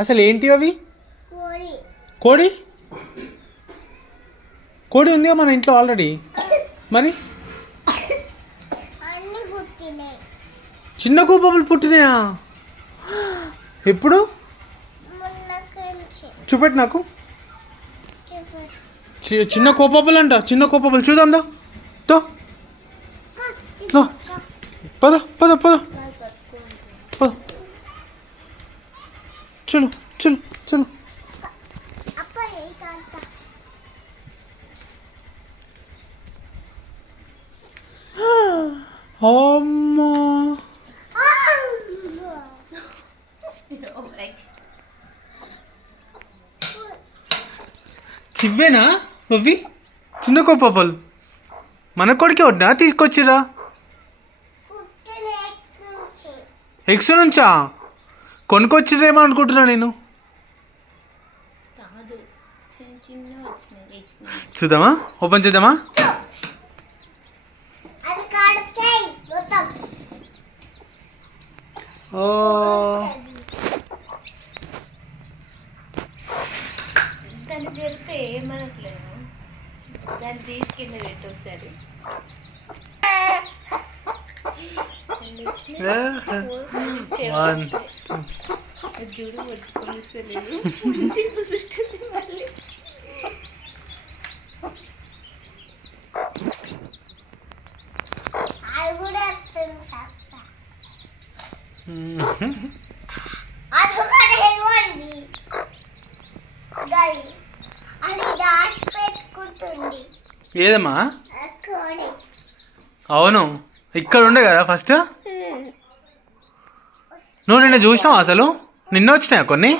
అసలు ఏంటి అవి? కోడి కోడి ఉందిగా మన ఇంట్లో ఆల్రెడీ. మరి చిన్న కోపలు పుట్టినాయా? ఎప్పుడు? చూపెట్టు నాకు. చిన్న కోపలు అంట. చిన్న కోపలు చూద్దాం దా. పద పద పద పద. చలో చలో చలో. అమ్మా చివ్వేనా అవి? చిన్న కోపలు మన కొడుకే వడ్డా తీసుకొచ్చిరా? ఎక్స్ నుంచా? కొనుక్కొచ్చిరేమో అనుకుంటున్నా నేను. చూద్దామా? ఓపెన్ చేద్దామా? ఓ దాన్ని జరిపే ఏమనట్లేదు. దాన్ని తీసుకెళ్ళి పెట్టు ఒకసారి. చూడు పట్టుకొనిస్తలేదు. మళ్ళీ ఏదమ్మా? అవును, ఇక్కడ ఉండే కదా ఫస్ట్. నువ్వు నిన్న చూసినావు అసలు? నిన్న వచ్చినాయా కొన్ని?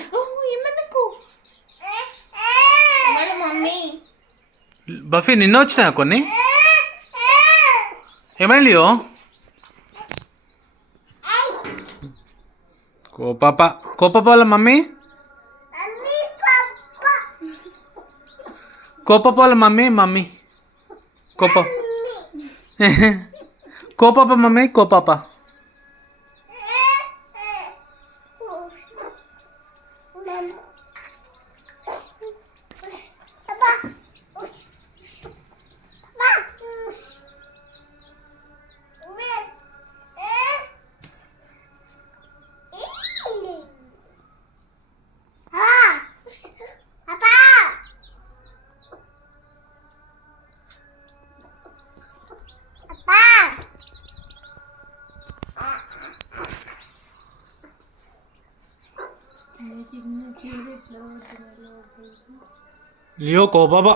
బఫీ నిన్న వచ్చినాయా కొన్ని? ఏమైంది లియో? కోప వాళ్ళ మమ్మీ, కోప వాళ్ళ మమ్మీ కోప కోపాప మమ్మీ కోపాప. లియో కోపాప.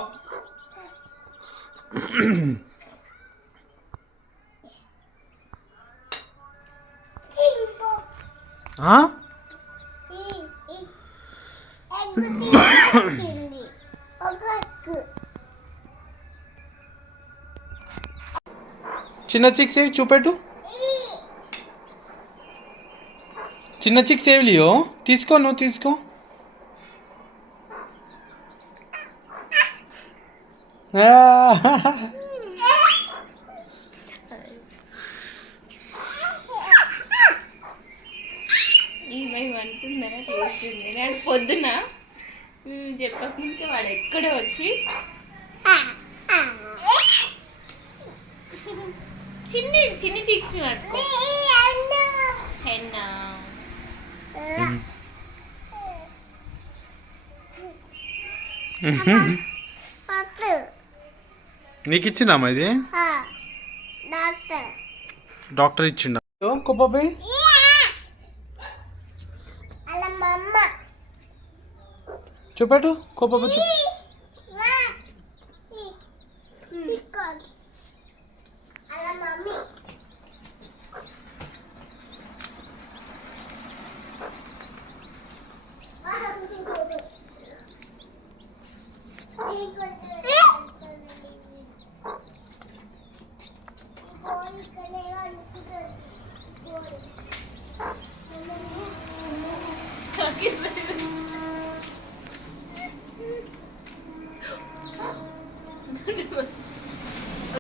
చిన్న చిక్ సేవ్ చూపెట్టు. చిన్న చిక్ సేవ్ లియో. తీసుకో, నువ్వు తీసుకో. ఏమంటుందనే చేస్తుంది. నేను పొద్దున చెప్పకముందుకే వాడు ఎక్కడో వచ్చి చిన్ని చిన్ని చిక్స్ పట్టుకో. హెన్నా నీకు ఇచ్చిందమ్మా ఇది? డాక్టర్ ఇచ్చిండా? కోపాపై చూపెట్టు. కోపాప చూపు.